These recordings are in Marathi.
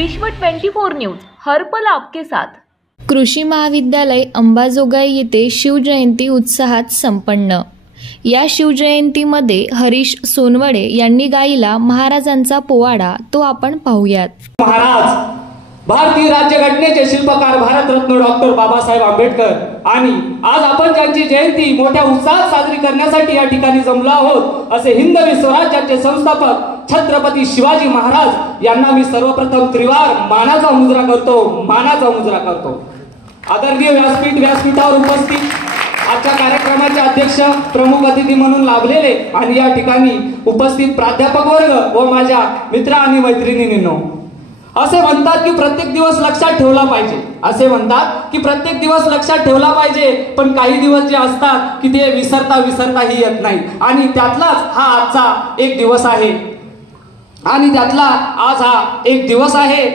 विश्व 24 न्यूज हर पल आपके साथ। कृषी महाविद्यालय अंबाजोगाई येथे शिवजयंती उत्साहात संपन्न। या शिवजयंतीमध्ये हरीश सोनवडे यांनी गायला महाराजांचा पोवाडा, तो आपण पाहूयात। महाराज भारतीय राज्यघटनेचे शिल्पकार भारतरत्न डॉक्टर बाबासाहेब आंबेडकर आणि आज आपण ज्यांची जयंती मोठ्या उत्साहात साजरी करण्यासाठी या ठिकाणी जमलो आहोत असे हिंदवी स्वराज्याचे संस्थापक छत्रपती शिवाजी महाराज यांना मी सर्वप्रथम त्रिवार मानाचा मुजरा करतो। आदरणीय व्यासपीठावर उपस्थित आजच्या कार्यक्रमाचे अध्यक्ष प्रमुख अतिथी म्हणून लाभलेले आणि या ठिकाणी उपस्थित प्राध्यापक वर्ग व माझ्या मित्र आणि मैत्रिणींनो, असे म्हणतात की प्रत्येक दिवस लक्षात ठेवला पाहिजे पण काही दिवस जे असतात की ते विसरताही येत नाही आणि त्यातलाच हा आजचा एक दिवस आहे।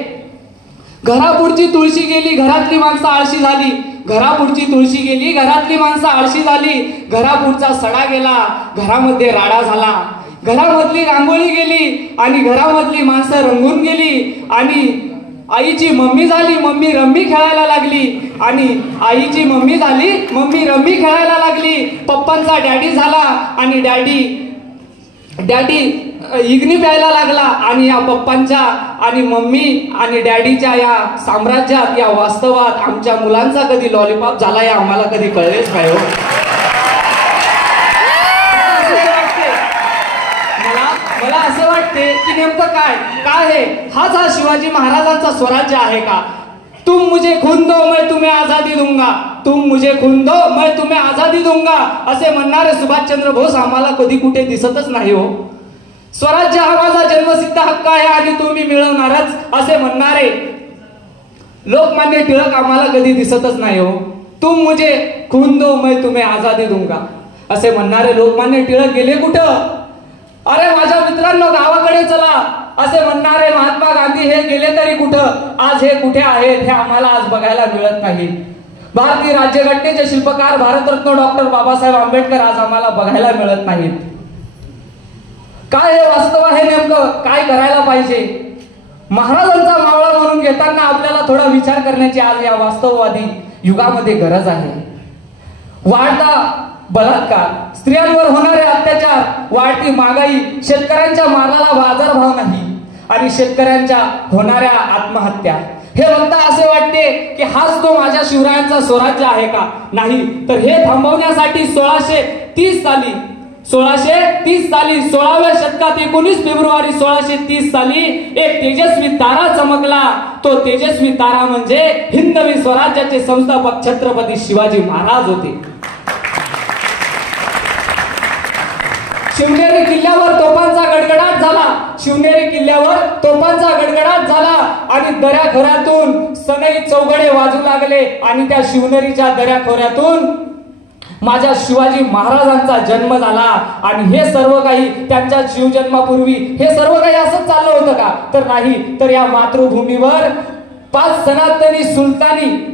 घरापुढची तुळशी गेली घरातली माणसं आळशी झाली, घरापुढचा सडा गेला घरामध्ये राडा झाला, घरामधली रांगोळी गेली आणि घरामधली माणसं रंगून गेली आणि आईची मम्मी झाली, मम्मी रम्मी खेळायला लागली, पप्पांचा डॅडी झाला आणि डॅडी इग्नी प्यायला लागला आणि या पप्पांच्या आणि मम्मी आणि डॅडीच्या या साम्राज्यात या वास्तवात आमच्या मुलांचा कधी लॉलीपॉप झाला या आम्हाला कधी कळलेच काय हो। मला असं वाटते की नेमकं काय आहे, हाच हा शिवाजी महाराजांचा स्वराज्य आहे का? तुम मुझे खून दो मैं तुम्हें आजादी दूंगा, असे म्हणणारे सुभाषचंद्र बोस आम्हाला कधी कुठे दिसतच नाही हो। स्वराज्य हा माझा जन्मसिद्ध हक्क आहे आणि तुम्ही मिळवणारच असे म्हणणारे लोकमान्य टिळक आम्हाला कधी दिसतच नाही हो। तुम मुझे खून दो मैं तुम्हें आजादी दूंगा असे म्हणणारे लोकमान्य टिळक गेले कुठं? अरे माझ्या मित्रांनो, गावाकडे चला असे म्हणणारे महात्मा गांधी हे गेले तरी कुठं? आज हे कुठे आहेत हे आम्हाला आज बघायला मिळत नाही। भारतीय राज्यघटनेचे शिल्पकार भारतरत्न डॉक्टर बाबासाहेब आंबेडकर आज आम्हाला बघायला मिळत नाहीत। काय हे वास्तव आहे, नेमकं काय करायला पाहिजे? महाराजांचा मावळा म्हणून घेताना आपल्याला थोडा विचार करण्याची आज या वास्तववादी युगामध्ये गरज आहे। वाढता बलात्कार, स्त्रियांवर होणारे अत्याचार, वाढती महागाई, शेतकऱ्यांच्या मालाला बाजारभाव नाही आणि शेतकऱ्यांच्या होणाऱ्या आत्महत्या, हे बघता असे वाटते की हाच तो माझ्या शिवरायांचा स्वराज्य आहे का? नाही, तर हे थांबवण्यासाठी 1630 साली 16व्या शतकात 19 फेब्रुवारी 1630 साली एक तेजस्वी तारा चमकला। तो तेजस्वी तारा म्हणजे हिंदवी स्वराज्याचे संस्थापक छत्रपती शिवाजी महाराज होते। शिवनेरी किल्ल्यावर तोफांचा गडगडाट झाला आणि दऱ्याखोऱ्यातून सनई चौघडे वाजू लागले आणि त्या शिवनेरीच्या दऱ्याखोऱ्यातून माझ्या शिवाजी महाराजांचा जन्म झाला। आणि हे सर्व काही त्यांच्या शिवजन्मापूर्वी हे सर्व काही असंच चाललं होतं का? तर नाही, तर या मातृभूमीवर 5 सनातनी सुलतानी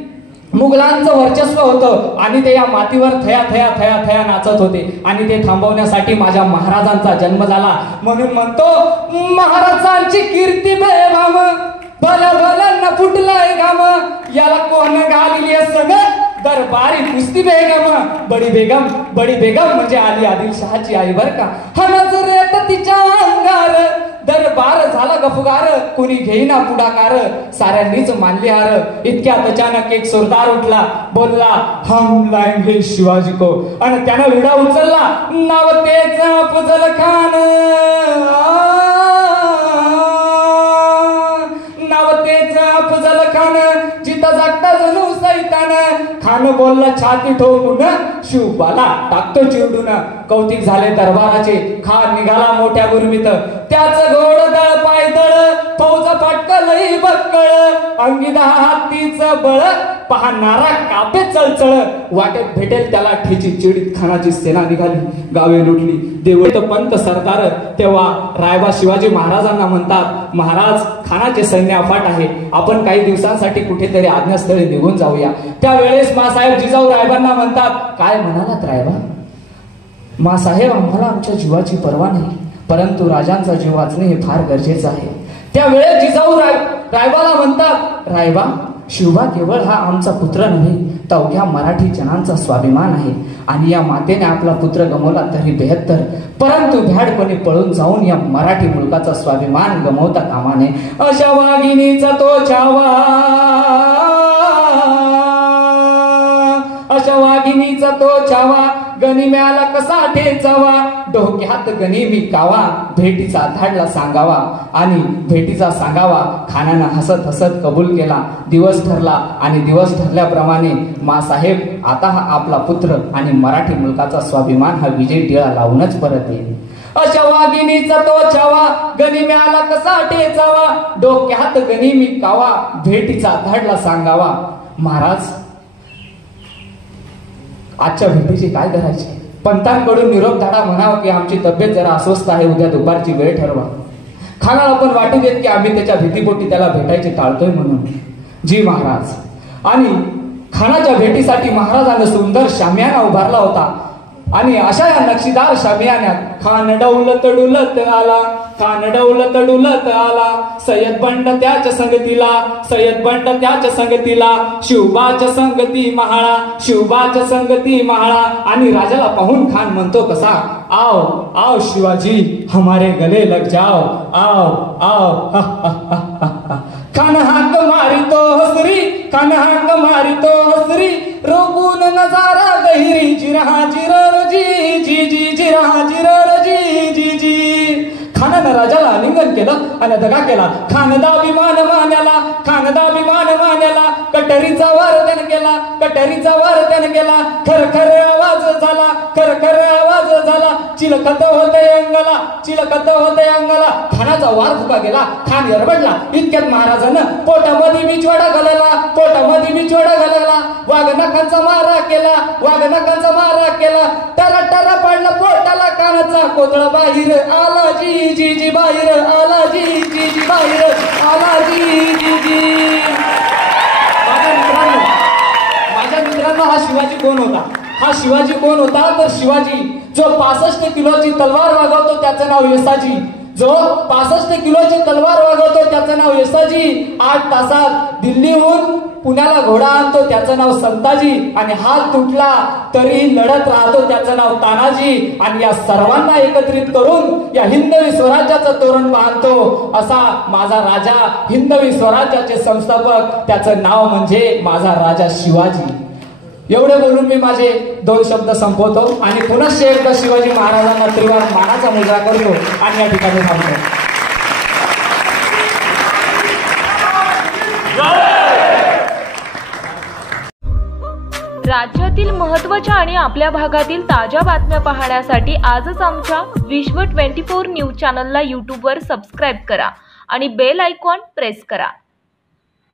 मुघलांचं वर्चस्व होतं आणि ते या मातीवर थया नाचत होते आणि ते थांबवण्यासाठी माझ्या महाराजांचा जन्म झाला। म्हणून म्हणतो महाराजांची कीर्ती बेभाम, भलं न फुटलंय घाम, याला कोण घालिली सग दरबारी कुस्ती बेगम, बडी बेगम म्हणजे आली आदिलशहाची आई बर का। हा नजरेत तिच्या अंगार दरबार झाला गफगार, कुणी घेईना पुढाकार, साऱ्यांनीच मानली हार। इतक्यात अचानक एक सरदार उठला, बोलला हम लाएंगे शिवाजी को, आणि त्यानं विडा उचलला, नाव तेच अफजल खान, जिथं जागता जणू सैतान, खान बोलला छाती ठोकून, शिवबाला टाकतो चिरडून। कौतिक झाले दरबाराचे, खान निघाला मोठ्या गुरमीत, त्याच घोडदळ पायदळ, फौज फाटकलही बक्कळ, अंगी 10 हातीचं बळ, पाहणारा कापे चळचळ, वाटेत भेटेल त्याला ठेची चिडीत खानाची सेना निघाली, गावे लुटली, देवळीत पंत सरदार। तेव्हा रायबा शिवाजी महाराजांना म्हणतात, महाराज खानाचे सैन्य अफाट आहे, आपण काही दिवसांसाठी कुठेतरी आज्ञास्थळी निघून जाऊया। त्यावेळेस मासाहेब जिजाऊ रायबांना म्हणतात, काय म्हणालात रायबा? मासाहेब, आम्हाला आमच्या जीवाची पर्वा नाही, परंतु राजांचा जीव वाचणे हे फार गरजेचं आहे। त्यावेळेस रायबाला म्हणतात, रायबा शिवबा केवळ हा आमचा पुत्र नव्हे, तर अवघ्या मराठी जनांचा स्वाभिमान आहे. आणि या मातेने आपला पुत्र गमावला तरी बेहत्तर, परंतु भ्याडपणे पळून जाऊन या मराठी मुलकाचा स्वाभिमान गमावता कामा नये. अशा वाघिणीचा तो छावा, अशा वाघिणीचा तो छावा, गनिम्याला कसा ठेचावा, डोक्यात गनिमी कावा, भेटीचा धाडला सांगावा. आणि भेटीचा सांगावा खानानं हसत हसत कबूल केला. दिवस ठरला आणि दिवस ठरल्याप्रमाणे मासाहेब आता हा आपला पुत्र आणि मराठी मुलकाचा स्वाभिमान हा विजय टिळा लावूनच परत येईल. अशा वाघिणीचा तो छावा, गनिम्याला कसा ठेचावा, डोक्यात गनिमी कावा, भेटीचा धाडला सांगावा. महाराज आजच्या भेटीची काय करायचे? पंतांकडून निरोप धाडा, म्हणावं की आमची तब्येत जरा अस्वस्थ आहे, उद्या दुपारची वेळ ठरवा. खानाला पण वाटू देत की आम्ही त्याच्या भीतीपोटी त्याला भेटायचे टाळतोय म्हणून. जी महाराज. आणि खानाच्या भेटीसाठी महाराजांनी सुंदर शामियाना उभारला होता. आणि अशा या नक्षीदार शामियान्यात खान डौलत डुलत आला, खान डौलत डुलत आला, सय्यद बंड त्याच्या संगतीला, सय्यद बंड त्याच्या संगतीला, शिवबाच्या संगती महाळा, शिवबाच्या संगती महाळा. आणि राजाला पाहून खान म्हणतो कसा, आओ आओ शिवाजी हमारे गले लग जाओ, आओ आओ. खान हाक मारितो हसरी, खान हाक मारितो हसरी, रोबून नजारा गहिरी, जिरहा जिरर जी जी जी, जिरहा जिरर जी जी जी. खानानं राजाला आलिंगन केलं आणि दगा केला. खानदाभिमान मान्याला, खानदाभिमान मान्याला, कटरीचा वार त्याने केला, कटरीचा वार त्याने केला. खरखर आवाज झाला, खरखर आवाज झाला, चिलखत होते अंगाला, चिलखत होते अंगाला. खानाचा वार फुका गेला. खान एरबडला. इतक्यात महाराजानं पोटामध्ये बिचवाडा घालायला, पोटामध्ये बिचवाडा घालायला, वाघनखांचा मारा केला, वाघनखांचा मारा केला. टरा टरा पडला पोटाला कानाचा, कोतळा बाहेर आला जी जी जी, बाहेर आला जी जी जी, बाहेर आला जी जी जी. माझ्या मित्रांनो हा शिवाजी कोण होता? हा शिवाजी कोण होता? तर शिवाजी जो 65 किलोची तलवार वागवतो त्याचं नाव यसाजी. जो 65 किलोची तलवार वागवतो त्याचं नाव यसाजी. 8 तासात दिल्लीहून पुण्याला घोडा आणतो त्याचं नाव संताजी. आणि हात तुटला तरी लढत राहतो त्याचं नाव तानाजी. आणि या सर्वांना एकत्रित करून या हिंदवी स्वराज्याचं तोरण बांधतो असा माझा राजा, हिंदवी स्वराज्याचे संस्थापक, त्याचं नाव म्हणजे माझा राजा शिवाजी. एवढे बोलून मी माझे 2 शब्द संपवतो आणि पुनश्च एकदा शिवाजी महाराजांना त्रिवार मानाचा मुजरा करतो आणि या ठिकाणी थांबतो. राज्यातील महत्त्वाच्या आणि आपल्या भागातील ताज्या बातम्या पाहण्यासाठी आजच आमच्या विश्व 24 न्यूज चॅनलला यूट्यूबवर सबस्क्राईब करा आणि बेल आयकॉन प्रेस करा.